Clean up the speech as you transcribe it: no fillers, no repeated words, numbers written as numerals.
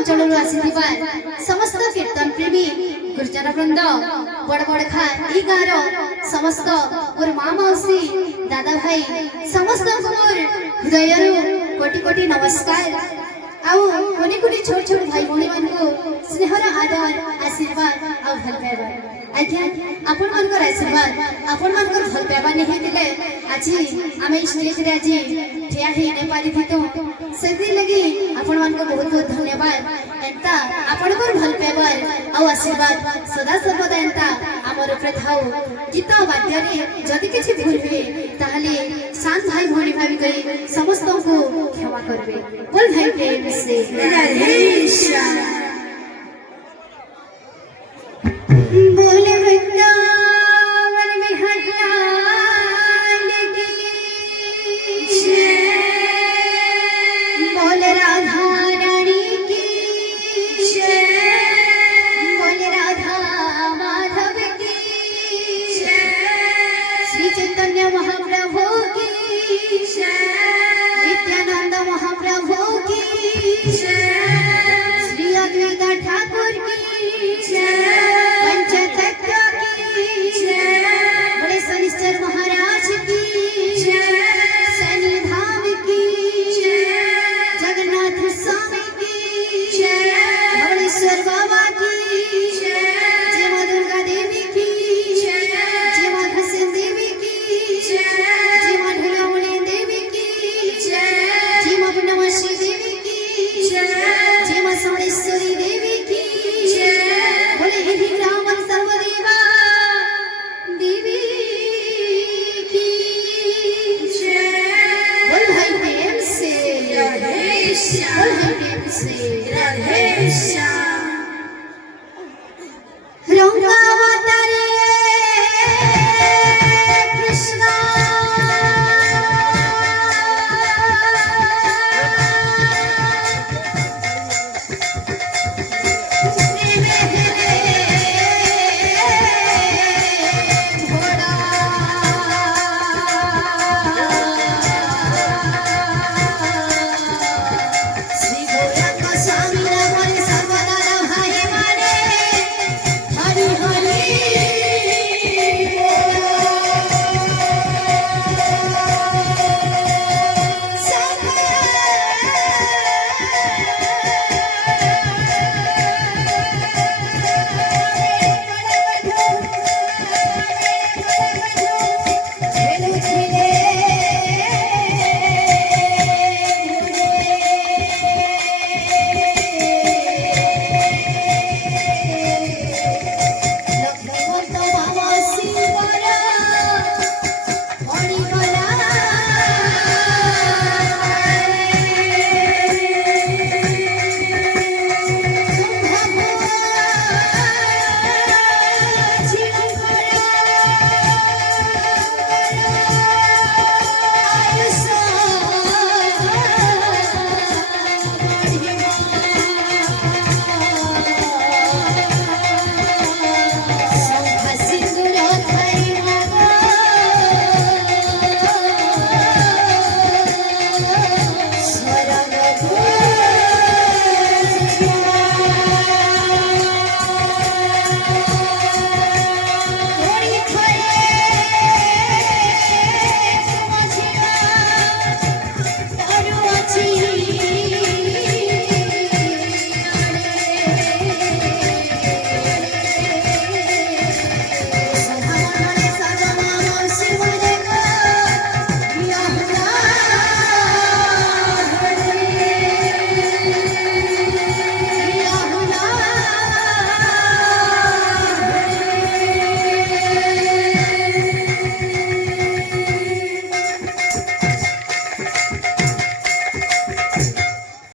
अंचल आसीथिबा समस्त कीर्तन प्रेमी गुरुजन वृंद बड़ बड़ खा ई गाँव समस्त मोर माँ मौसी दादा भाई समस्त मोर हृदय कोटि कोटि नमस्कार आउ कोने कोने छोट छोट भाई भौणी मान को स्नेहर आदर आशीर्वाद आ भल पाइबा आज्ञा आपण मानकर आशीर्वाद आपण मानकर भल पाइबा नहीं दिले आज आमे स्टेज रे आज ठिया ही ने पारी थितो सेति लगी आपण मान को बहुत बहुत धन्यवाद एंता आपण पर भल पाइबार आ आशीर्वाद सदा सर्वदा एंता हमर ऊपर थाउ गीत वाद्य रे जदि किछि भूल हुए ताहले शांत भाई भौणी भाभी कहि समस्त को क्षमा करबे बोल भाई प्रेम से राधे श्याम बोले वृंदावन बिहार लाल की जय बोले राधा रानी की जय बोले राधा माधव की जय श्री चैतन्य महाप्रभु की जय नित्यानंद महाप्रभु की जय श्री अद्वैत ठाकुर की जय पंचतत्व की जय बड़े शनिश्चर महाराज की जय शनि धाम की जय जगन्नाथ स्वामी की जय धवलेश्वर बाबा की जय मां दुर्गा देवी की जय मां घसेन देवी की जय मां ढोलामुली देवी की जय मां पूर्णमासी देवी की जय मां सोमेश्वरी देवी की जय बोले हे रामन सर्वदेवा देवी की जय बोल भाई प्रेम से राधे श्याम बोल भाई प्रेम से राधे श्याम।